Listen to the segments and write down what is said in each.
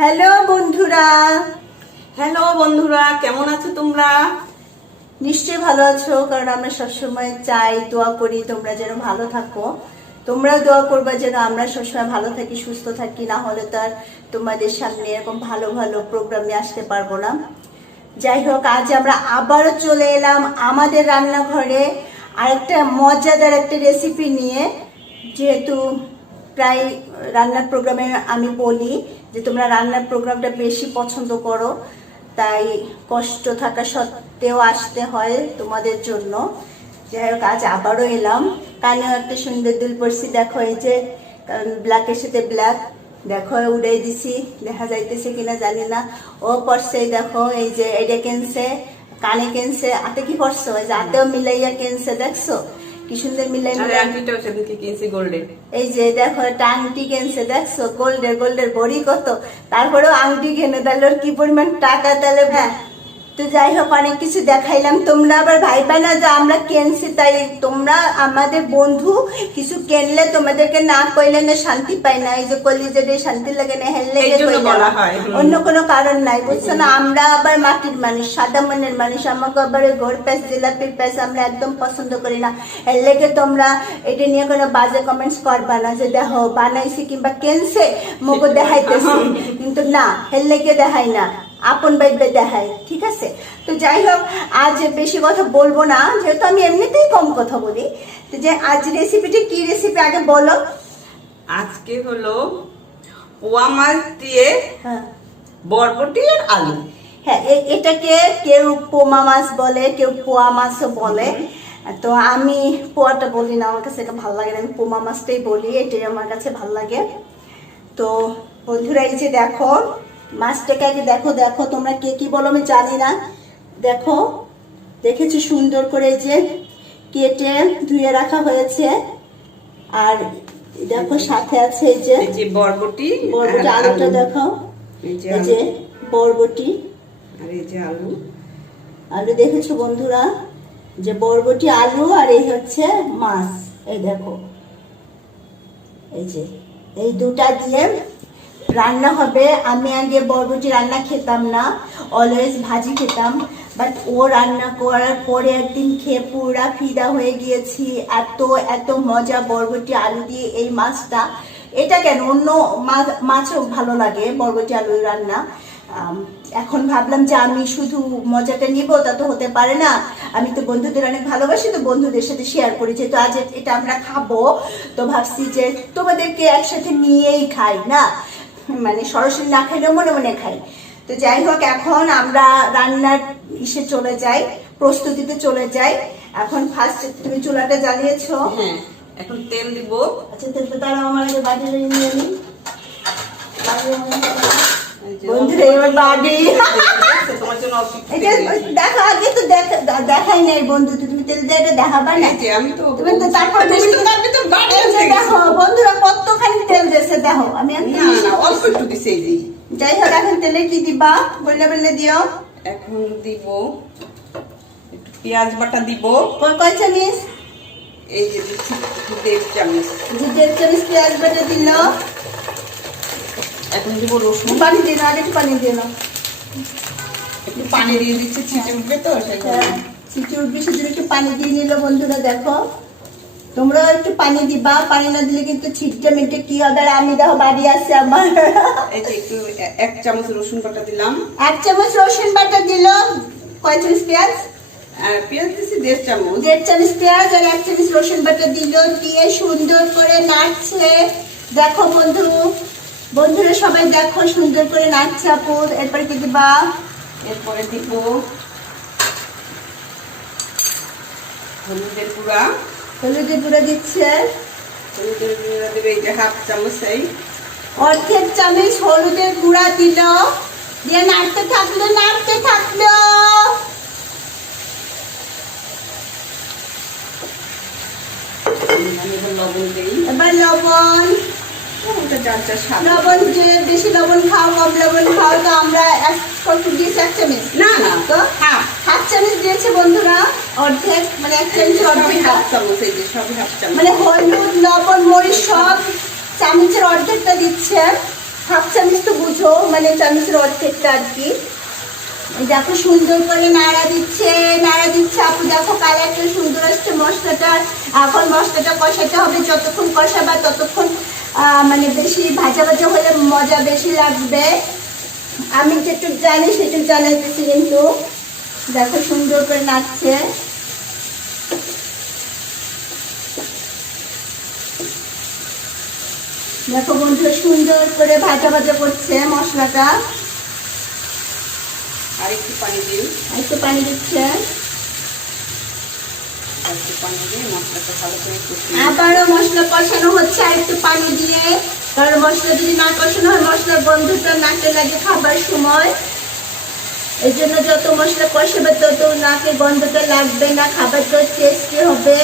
Hello বন্ধুরা, কেমন আছো তোমরা? নিশ্চয়ই ভালো আছো, কারণ আমরা সবসময় চাই, দোয়া করি তোমরা যেন ভালো থাকো। তোমরা দোয়া করবা যেন আমরা সবসময় ভালো থাকি, সুস্থ থাকি, না হলে তো আর তোমাদের সামনে এরকম ভালো ভালো প্রোগ্রাম নিয়ে আসতে পারবো না। যাই হোক, আজ আমরা আবারও চলে এলাম আমাদের রান্নাঘরে আরেকটা মজাদার একটা রেসিপি নিয়ে। যেহেতু প্রায় রান্নার প্রোগ্রামে আমি বলি যে তোমরা রান্নার প্রোগ্রামটা বেশি পছন্দ করো, তাই কষ্ট থাকা সত্ত্বেও আসতে হয় তোমাদের জন্য। যাই হোক, আজ আবারও এলাম। কানেও একটা সুন্দর দুল পরছি, দেখো এই যে ব্ল্যাকের সাথে ব্ল্যাক, দেখো উড়াই দিছি, দেখা যাইতেছে কিনা জানি না। ও পরছে, দেখো এই যে এটা কেনছে, কানে কেনছে, হাতে কি পরছো, এই যে হাতেও মিলাইয়া কেনছে, দেখছো কি সুন্দর মিলাই মিলাই। এই যে দেখো একটা আংটি কেনছে, দেখছো গোল্ডের বড়ি কত, তারপরেও আংটি কেনে, তাহলে ওর কি পরিমাণ টাকা তাহলে। হ্যাঁ, তো যাই হোক, অনেক কিছু দেখাইলাম। তোমরা আবার ভাইবা না যে আমরা কেনছি, তাই তোমরা আমাদের বন্ধু কিছু কেনলে তোমাদেরকে না কইলে না শান্তি পাই না। এই যে কলিজে শান্তি লাগে না, হেললে অন্য কোনো কারণ নাই, বুঝছো না। আমরা আবার মাটির মানুষ, সাদা মনের মানুষ, আমাকে আবার ঘর প্যাস জিলাপির প্যাস আমরা একদম পছন্দ করি না। হেললেকে তোমরা এটা নিয়ে কোনো বাজে কমেন্টস করবা না যে দেখো বানাইছি কিংবা কেনছে মুখ দেখাইতেছি, কিন্তু না, হেললেকে দেখাই না, আপন বাইবে দেখায়, ঠিক আছে। তো যাই হোক, আজ বেশি কথা বলবো না, যেহেতু আমি এমনিতেই কম কথা বলি। তো যে আজ রেসিপিটি কি রেসিপি আগে বলো। আজকে হলো পোয়া মাছ দিয়ে বরবটি আর আলু। হ্যাঁ, এটাকে কেউ পোমা মাছ বলে, কেউ পোয়া মাছও বলে। তো আমি পোয়াটা বলি না, আমার কাছে এটা ভালো লাগে না, আমি পোমা মাছটাই বলি, এটাই আমার কাছে ভালো লাগে। তো বন্ধুরা, এই যে দেখো মাছটাকে আগে দেখো, দেখো তোমরা কে কি বলো আমি জানি না। দেখো, দেখেছি সুন্দর করে এই যে কেটে ধুয়ে রাখা হয়েছে। আর দেখো সাথে আছে এই যে বরবটি আলুটা, দেখো এই যে বরবটি আর এই যে আলু দেখেছো বন্ধুরা, যে বরবটি আলু, আর এই হচ্ছে মাছ। এই দেখো, এই যে এই দুটা দিয়ে রান্না হবে। আমি আগে বরবটি রান্না খেতাম না, অলওয়েজ ভাজি খেতাম, বাট ও রান্না করার পরে একদিন খেয়ে পুরা ফিদা হয়ে গিয়েছি। এত এত মজা বরবটি আলু দিয়ে এই মাছটা। এটা কেন, অন্য মাছও ভালো লাগে বরবটি আলু রান্না। এখন ভাবলাম যে আমি শুধু মজাটা নিব, তা তো হতে পারে না। আমি তো বন্ধুদের অনেক ভালোবাসি, তো বন্ধুদের সাথে শেয়ার করি, যেহেতু আজ এটা আমরা খাবো, তো ভাবছি যে তোমাদেরকে একসাথে নিয়েই খাই না, মানে সরাসরি না খাইলেও মনে মনে খাই। তো যাই হোক, এখন আমরা রান্নার ইসে চলে যাই, প্রস্তুতিতে চলে যাই। এখন ফার্স্ট তুমি চুলাটা জ্বালিয়েছো? হ্যাঁ, এখন তেল দিব। আচ্ছা, তেলটা তারা আমার আগে বাটিতে নিয়ে নিই। বন্ধুরা, এবার বাড়ি দেখো, আগে তো দেখাই নাই বন্ধু, তুমি তেল দিয়ে দেখাবা না। তুমি তো তারপর দেখো বন্ধুরা কতখানি তেল দিয়েছে, দেখো আমি অল্প একটু দিছি। যাই হোক, এখন তেলে কি দিবা বললে বললে দিও। এখন দিব একটু পেঁয়াজ বাটা দিব। কয় চামচ? এই যে দিচ্ছি 1.5 চামচ। 1.5 চামচ পেঁয়াজ বাটা দিল। এখন দিব রসুন। পানি দিয়ে নাও, একটু পানি দিয়ে নাও। একটু পানি দিয়ে দিচ্ছি, ছিটে উঠবে তো, ছিটে উঠবে, সেজন্য একটু পানি দিয়ে নিল। বন্ধুরা দেখো, তোমরা একটু পানি দিবা, পানি না দিলে কিন্তু ছিটটা মিটে কি হবে। আর আমি দেখো বাড়ি আছে আমার। এই যে একটু 1 চামচ রসুন বাটা দিলাম। 1 চামচ রসুন বাটা দিল। কয় চামচ পেঁয়াজ? আর পেঁয়াজ দিচ্ছি 1.5 চামচ। 1.5 চামচ পেঁয়াজ আর 1 চামচ রসুন বাটা দিল, দিয়ে সুন্দর করে নাড়ছে। দেখো বন্ধুরা সবাই দেখো, সুন্দর করে নাড়ছে আপু। এরপরে কি দিবা? এরপরে দিব হলুদের গুঁড়া। হলুদের গুঁড়া দিচ্ছে। হলুদের গুঁড়া দেবে এই যে 1/2 চামচ। এই অর্ধেক চামচ হলুদের গুঁড়া দিল, দিয়ে নাড়তে থাকলো। এবার লবণ যে বেশি লবণ খাও কম লবণ খাও, তো আমরা 1 চামচ না তো 1/2 চামচ দিয়েছে বন্ধুরা, অর্ধেক, মানে 1 চামচ অর্ধেক, মানে হলুদ লবণ মরিচ সব চামচের অর্ধেকটা দিচ্ছে। হাফ চামচ তো বুঝো, মানে চামচের অর্ধেকটা আর কি। এই দেখো সুন্দর করে নাড়া দিচ্ছে আপু, দেখো কালারটা সুন্দর আসছে মশলাটার। এখন মশলাটা কষাতে হবে, যতক্ষণ কষাবা ততক্ষণ মানে বেশি ভাজা ভাজা হলে মজা বেশি লাগবে। আমি যেটুকু জানি সেটুকু জানাইতেছি, কিন্তু দেখো সুন্দর করে নাড়ছে। দেখো বন্ধুরা সুন্দর করে ভাজা ভাজা করছে মশলাটা। আর একটু পানি দিই, একটু পানি দিচ্ছে, একটু পানি দিয়ে মশলাটা ভালো করে কষিয়ে আবারও মশলা কষানো হচ্ছে আর একটু পানি দিয়ে। কারণ মশলা যদি না কষানো হয় মশলার গন্ধটা নাকে লাগে খাবার সময়। এই জন্য যত মশলা কষাবে তত নাকে গন্ধটা লাগবে না, খাবারটা টেস্টি হবে।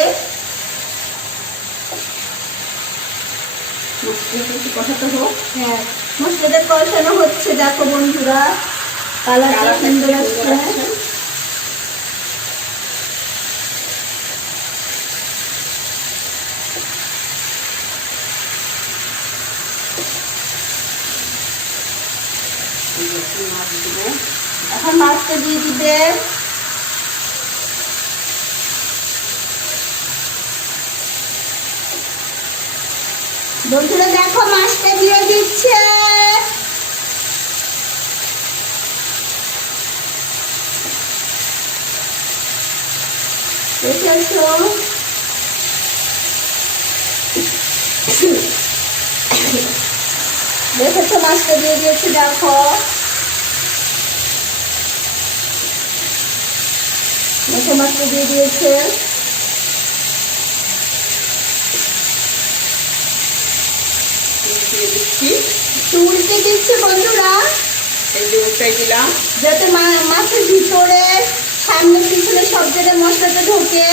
মশলাটা একটু কষাতে হোক। হ্যাঁ, মশলাটা কষানো হচ্ছে, দেখো বন্ধুরা কালারটা সুন্দর আসছে। মাছ দেবো, এখন মাছটা দিয়ে দিবে। বন্ধুরা দেখো মাছটা দিয়ে দিচ্ছে। দেখেছো? দেখেছো মাছটা দিয়ে দিয়েছে, দেখো দেখো মাছটা দিয়ে দিয়েছে। দিয়ে দিচ্ছি। উল্টে দিচ্ছে বন্ধুরা, এই যে উল্টাই দিলাম। যাতে মাছের ভিতরে সামনে পিছনে সব জায়গায় মশলাটা ঢোকে।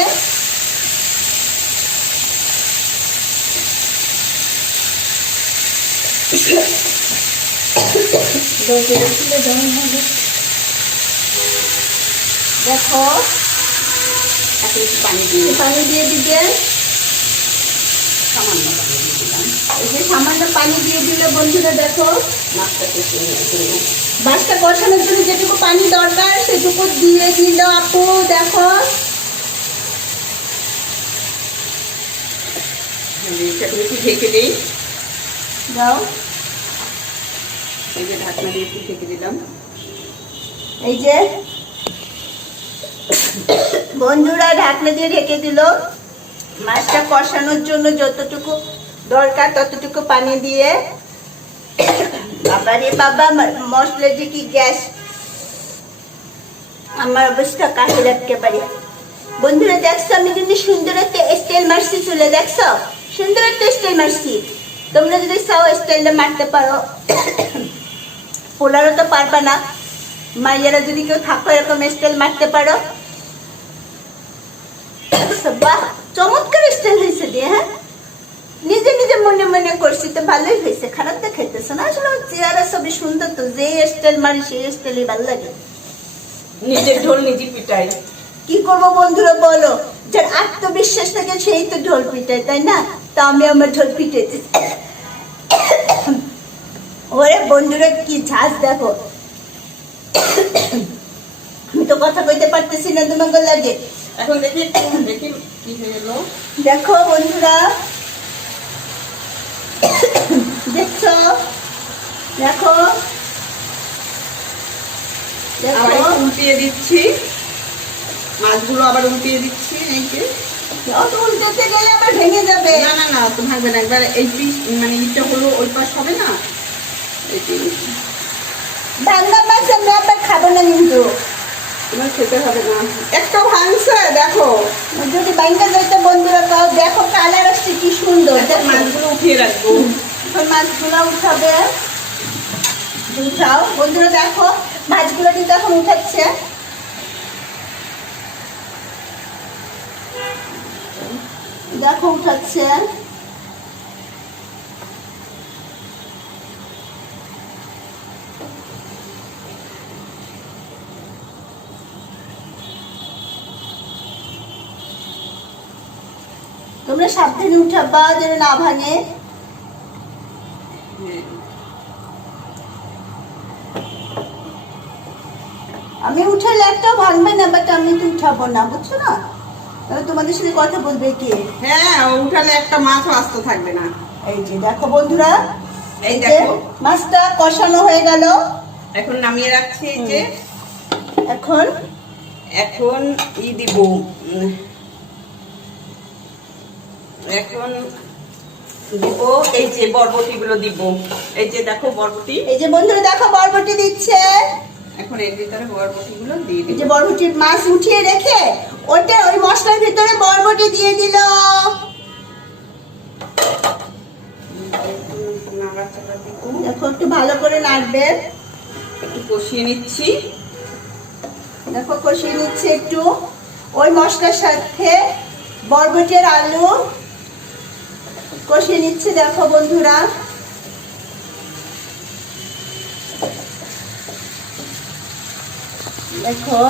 দেখো এখন একটু পানি দিয়ে পানি দিয়ে দিবে। সামান্য পানি দিয়ে দিলাম। এই যে সামান্য পানি দিয়ে দিলে বন্ধুরা দেখো মাছটা কষিয়ে নিয়ে মাছটা কষানোর জন্য যেটুকু পানি দরকার সেটুকু দিয়ে দিল আপু। দেখো একটু ঢেকে দিই। দাও, এই যে ঢাকনা দিয়ে একটু ঢেকে দিলাম। এই যে বন্ধুরা ঢাকনা দিয়ে ঢেকে দিল। মাছটা কষানোর জন্য যতটুকু দরকার ততটুকু পানি দিয়ে। বাবা রে বাবা, মশলা যে কি গ্যাস, আমার অবস্থা কাছে রাখতে পারি। বন্ধুরা দেখছো আমি কিন্তু সুন্দর একটা স্টাইল মারছি চলে, দেখছো সুন্দর একটা স্টাইল মারছি। তোমরা যদি চাও স্টাইলটা মারতে পারো, পোলারও তো পারবা না, মাইয়ারা যদি কেউ থাকো এরকম স্টাইল মারতে পারো। বাহ, চমৎকার স্টাইল হয়েছে দিয়ে। হ্যাঁ, নিজে নিজে মনে মনে করছি তো ভালোই হয়েছে, খারাপ দেখাইতেছে না। আসলে চেহারা সবই সুন্দর, তো যে স্টাইল মারি সেই স্টাইলই ভালো লাগে। নিজের ঢোল নিজে পিটাই। কি করবো বন্ধুরা বলো, যার আত্মবিশ্বাস থাকে সেই তো ঢোল পিটায়, তাই না? তা আমি আমার ঢোল পিটাইতেছি। ওরে বন্ধুরা কি ঝাঁজ দেখো, আমি তো কথা কইতে পারতেছি না, তোমাকে লাগে। এখন দেখি দেখি কি হয়ে গেল। দেখো বন্ধুরা, দেখছো, দেখো আবার দেখো একটু উল্টিয়ে দিচ্ছি, মাছগুলো আবার উল্টিয়ে দিচ্ছি। এই যে অত উল্টাতে গেলে আবার ভেঙে যাবে। না না না, তো ভাঙবে না। একবার এই পিস মানে ইটা হলো ওই পাশ হবে না। এই যে বাংলা মাছ আমরা আবার খাবো না, কিন্তু তোমার খেতে হবে না। একটা ভাঙছে দেখো। যদি বাইঙ্গা যাইতে বন্ধুরা কাও, দেখো কালার আসছে কি সুন্দর। এখন দেখো মাছগুলো উঠিয়ে রাখবো। এখন মাছগুলো উঠাবে, উঠাও বন্ধুরা। দেখো মাছগুলো কিন্তু এখন উঠাচ্ছে। দেখো উঠাচ্ছে। তোমরা সাবধানে উঠাবা যেন না ভাঙে। আমি উঠালে একটাও ভাঙবে না, বাট আমি তো উঠাবো না, বুঝছো না? তাহলে তোমাদের সাথে কথা বলবে কে? হ্যাঁ, উঠালে একটা মাছও আস্ত থাকবে না। এই যে দেখো বন্ধুরা, এই এই যে দেখো মাছটা কষানো হয়ে গেল। এখন নামিয়ে রাখছি। এই যে এখন এখন দিব, এখন দিব এই যে বরবটি গুলো দিব। এই যে দেখো বরবটি, এই যে বন্ধুরা দেখো বরবটি দিচ্ছে। এখন এর ভিতরে বরবটি গুলো দিয়ে এই যে দিব। বরবটির মাছ উঠিয়ে রেখে ওটা ওই মশলার ভিতরে বরবটি দিয়ে দিল। নাড়াচাড়া দিব, দেখো একটু ভালো করে নাড়বে। একটু কষিয়ে নিচ্ছি। দেখো কষিয়ে নিচ্ছে একটু ওই মশলার সাথে বরবটি আর আলু কষিয়ে নিচ্ছে। দেখো বন্ধুরা, দেখো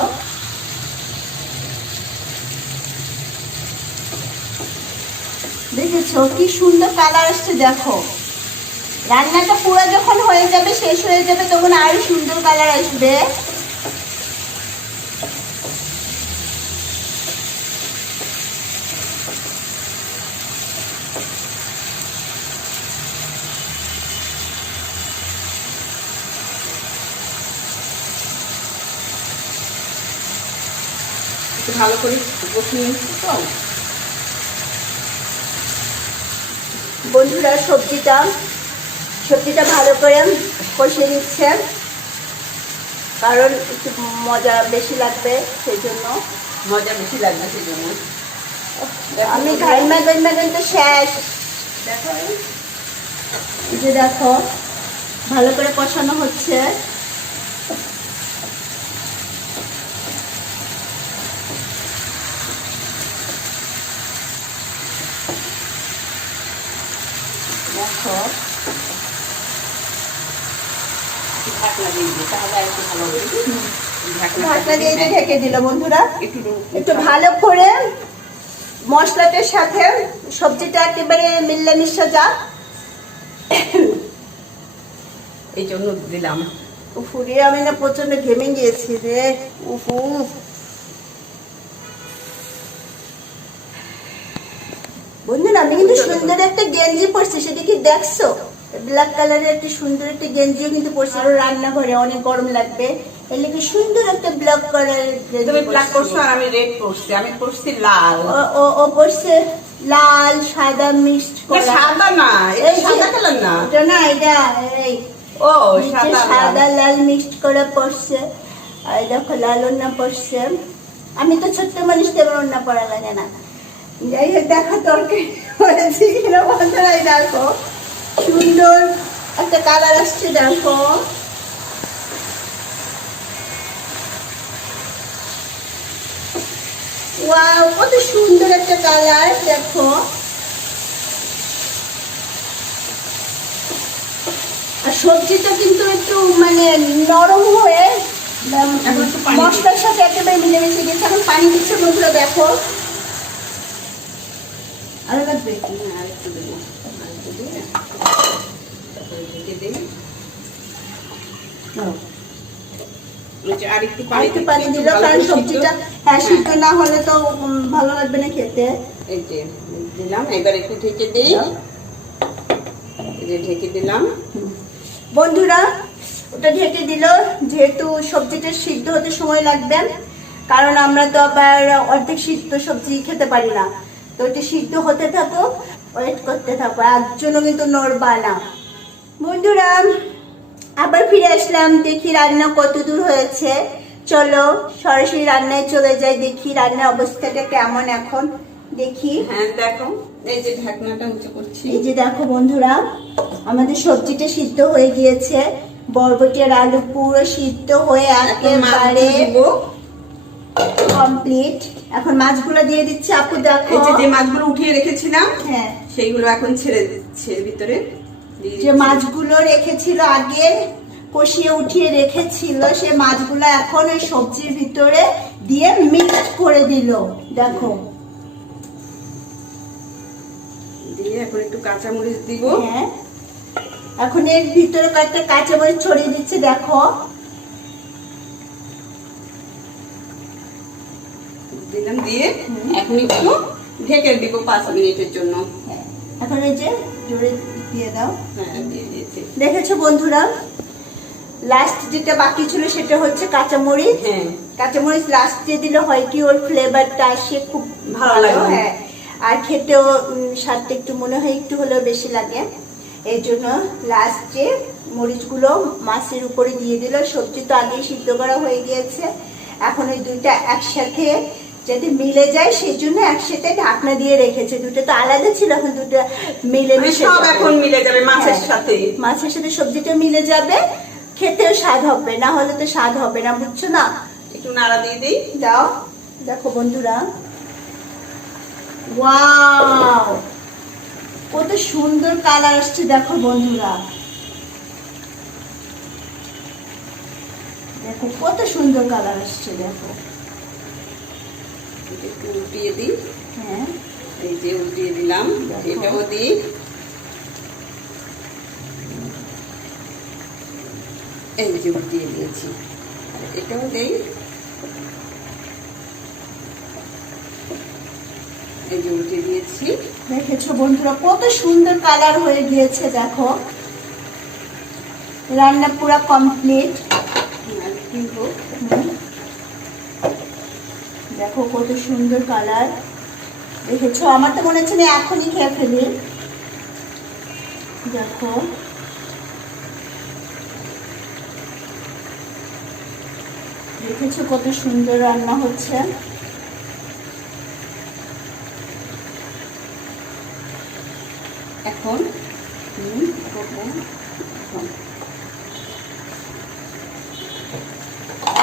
দেখেছো কি সুন্দর কালার আসছে। দেখো রান্নাটা পুরো যখন হয়ে যাবে, শেষ হয়ে যাবে, তখন আরো সুন্দর কালার আসবে। একটু ভালো করে কষিয়ে নিচ্ছি। তো বন্ধুরা সবজিটা ভালো করে কষিয়ে নিচ্ছে, কারণ একটু মজা বেশি লাগবে সেই জন্য। মজা বেশি লাগবে সেই জন্য। আমি ঘাইমা তো শেষ। দেখো এই যে দেখো ভালো করে কষানো হচ্ছে। দেখো ঢাকনা দিয়ে দিই, তাহলে আর একটু ভালো হবে। ঢাকনা দিয়ে দিয়ে ঢেকে দিল। বন্ধুরা একটু ভালো ভালো করে মশলাটার সাথে সবজিটা একেবারে মিলেমিশে যাক, এই জন্য দিলাম। ফুরিয়ে আমি না প্রচন্ড ঘেমে গিয়েছি রে। উফু বন্ধুরা, আমি কিন্তু সুন্দর একটা গেঞ্জি পরছি, সেটা কি দেখছো? ব্ল্যাক কালারের একটা সুন্দর একটা গেঞ্জিও কিন্তু পরছি। আরো রান্নাঘরে অনেক গরম লাগবে, এর লাগে সুন্দর একটা ব্ল্যাক কালারের তুমি ব্ল্যাক করছো আর আমি রেড করছি। আমি করছি লাল। ও পরছে লাল সাদা মিক্সড করা। সাদা না, এটা সাদা কালার না। এটা না, এটা এই ও নিচে সাদা সাদা লাল মিক্সড করে পরছে। আর দেখো লাল ওড়না পরছে। আমি তো ছোট্ট মানুষ, তেমন ওড়না পরা লাগে না। যাই হোক, দেখো তরকারি করেছি কিনা বন্ধুরা। এই দেখো সুন্দর একটা কালার আসছে। দেখো ওয়াও, কত সুন্দর একটা কালার। দেখো আর সবজিটা কিন্তু একটু মানে নরম হয়ে এখন একটু পানি মশলার সাথে একেবারে মিলেমিশে গেছে। এখন পানি দিচ্ছে বন্ধুরা। দেখো আরো লাগবে। আর একটু দেবো, আর একটু দিয়ে তারপরে ঢেকে দিই। ওই যে আর একটু আর একটু পানি দিচ্ছি, দিল, ভালো কারণ করে সবজিটা হ্যাঁ, সিদ্ধ না হলে তো ভালো লাগবে না খেতে। এই যে দিলাম। এবার একটু ঢেকে দিই। এই যে ঢেকে দিলাম। বন্ধুরা ওটা ঢেকে দিল, যেহেতু সবজিটা সিদ্ধ হতে সময় লাগবে, কারণ আমরা তো আবার অর্ধেক সিদ্ধ সবজি খেতে পারি না। তো ওটা সিদ্ধ হতে থাকো, ওয়েট করতে থাকো, একজনও কিন্তু নড়বা না। বন্ধুরা আবার ফিরে আসলাম, দেখি রান্না কত দূর হয়েছে। চলো সরাসরি রান্নায় চলে যাই, দেখি রান্নার অবস্থাটা কেমন এখন দেখি। হ্যাঁ দেখো, এই যে ঢাকনাটা উঁচু করছি। এই যে দেখো বন্ধুরা, আমাদের সবজিটা সিদ্ধ হয়ে গিয়েছে। বরবটি আর আলু পুরো সিদ্ধ হয়ে একেবারে কমপ্লিট। এখন মাছগুলো দিয়ে দিচ্ছি। আপু দেখো, এই যে মাছগুলো উঠিয়ে রেখেছিলাম, হ্যাঁ সেইগুলো এখন ছেড়ে দিচ্ছে ভিতরে। যে মাছগুলো রেখেছিল আগে কষিয়ে উঠিয়ে রেখেছিল, সে মাছগুলো এখন ওই সবজির ভিতরে দিয়ে মিক্স করে দিল। দেখো দিয়ে এখন একটু কাঁচামরিচ দিব। হ্যাঁ, এখন এর ভিতরে কয়েকটা কাঁচামরিচ ছড়িয়ে দিচ্ছে। দেখো দিলাম, দিয়ে এখন একটু ঢেকে দিব 5 মিনিটের জন্য। হ্যাঁ, এখন এই যে জোরে দিয়ে দাও। হ্যাঁ, দিয়ে দিয়েছি। দেখেছো বন্ধুরা, লাস্ট যেটা বাকি ছিল সেটা হচ্ছে কাঁচামরিচ। হ্যাঁ, কাঁচামরিচ লাস্টে দিলে হয় কি ওর ফ্লেভারটা আসে খুব ভালো লাগে। হ্যাঁ, আর খেতেও স্বাদটা একটু মনে হয় একটু হলেও বেশি লাগে। এই জন্য লাস্টে মরিচগুলো মাছের উপরে দিয়ে দিল। সবজি তো আগেই সিদ্ধ করা হয়ে গিয়েছে, এখন ওই দুইটা একসাথে যাতে মিলে যায় সেই জন্য একসাথে ঢাকনা দিয়ে রেখেছে। দুটো তো আলাদা ছিল, এখন দুটো মিলে মানে মিশে সব যাবে। এখন মিলে যাবে মাছের হ্যাঁ, সাথে। মাছের সাথে সবজিটা মিলে যাবে, খেতেও স্বাদ হবে, না হলে তো স্বাদ হবে না, বুঝছো না? একটু নাড়া দিয়ে দিই। দাও। দেখো বন্ধুরা, ওয়াও, কত সুন্দর কালার আসছে দেখো বন্ধুরা, দেখো কত সুন্দর কালার আসছে দেখো। একটু উল্টিয়ে দিই। হ্যাঁ, এই যে উল্টিয়ে দিলাম, দেখো। এটাও দিই। এই যে উল্টিয়ে দিয়েছি, এটাও দেই। এই যে উল্টিয়ে দিয়েছি। দেখেছো বন্ধুরা কত সুন্দর কালার হয়ে গিয়েছে দেখো। রান্না পুরো কমপ্লিট। আর কিন্তু দেখো কত সুন্দর কালার। দেখেছো, আমার তো মনে হচ্ছে না এখনই খেয়ে ফেলি। দেখো দেখেছো কত সুন্দর রান্না হচ্ছে। এখন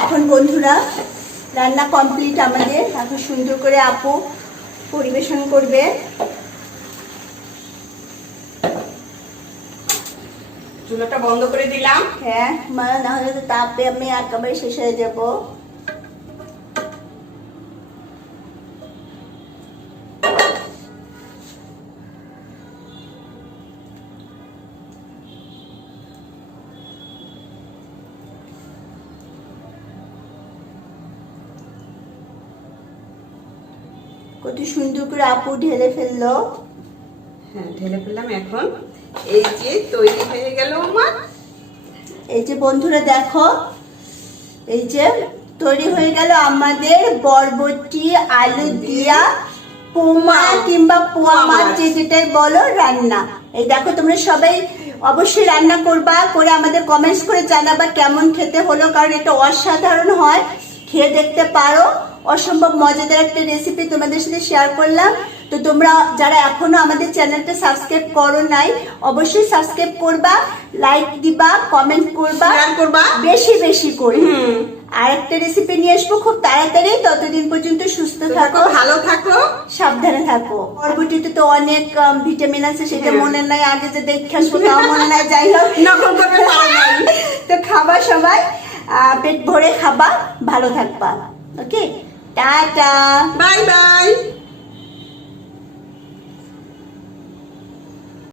এখন বন্ধুরা রান্না কমপ্লিট আমাদের। এত সুন্দর করে আপু পরিবেশন করবে। চুলাটা বন্ধ করে দিলাম। হ্যাঁ মা, না হলে তো তাপে আমি একেবারে শেষ হয়ে যাবো। কত সুন্দর করে আপু ঢেলে ফেললো। হ্যাঁ, ঢেলে ফেললাম। এখন এই যে তৈরি হয়ে গেল আমার। এই যে বন্ধুরা দেখো, এই যে তৈরি হয়ে গেল আমাদের বরবটি আলু দিয়া পোমা কিংবা পোয়া মাছ যে যেটাই বলো রান্না। এই দেখো, তোমরা সবাই অবশ্যই রান্না করবা, করে আমাদের কমেন্টস করে জানাবা কেমন খেতে হলো, কারণ এটা অসাধারণ হয়, খেয়ে দেখতে পারো। অসম্ভব মজাদার একটা রেসিপি তোমাদের সাথে শেয়ার করলাম। তো তোমরা যারা এখনো আমাদের চ্যানেলটা সাবস্ক্রাইব করো নাই, অবশ্যই সাবস্ক্রাইব করবা, লাইক দিবা, কমেন্ট করবা, শেয়ার করবা বেশি বেশি করে। আর একটা রেসিপি নিয়ে আসবো খুব তাড়াতাড়ি। ততদিন পর্যন্ত সুস্থ থাকো, ভালো থাকো, সাবধানে থাকো। বরবটিতে তো অনেক ভিটামিন আছে, সেটা হ্যাঁ। মনে নাই, আগে যে দেখে আসবো তাও মনে নাই। যাই হোক, নকল করতে পারো নাই। তো খাবা সবাই, পেট ভরে খাবা, ভালো থাকবা। ওকে, টাটা। Bye bye.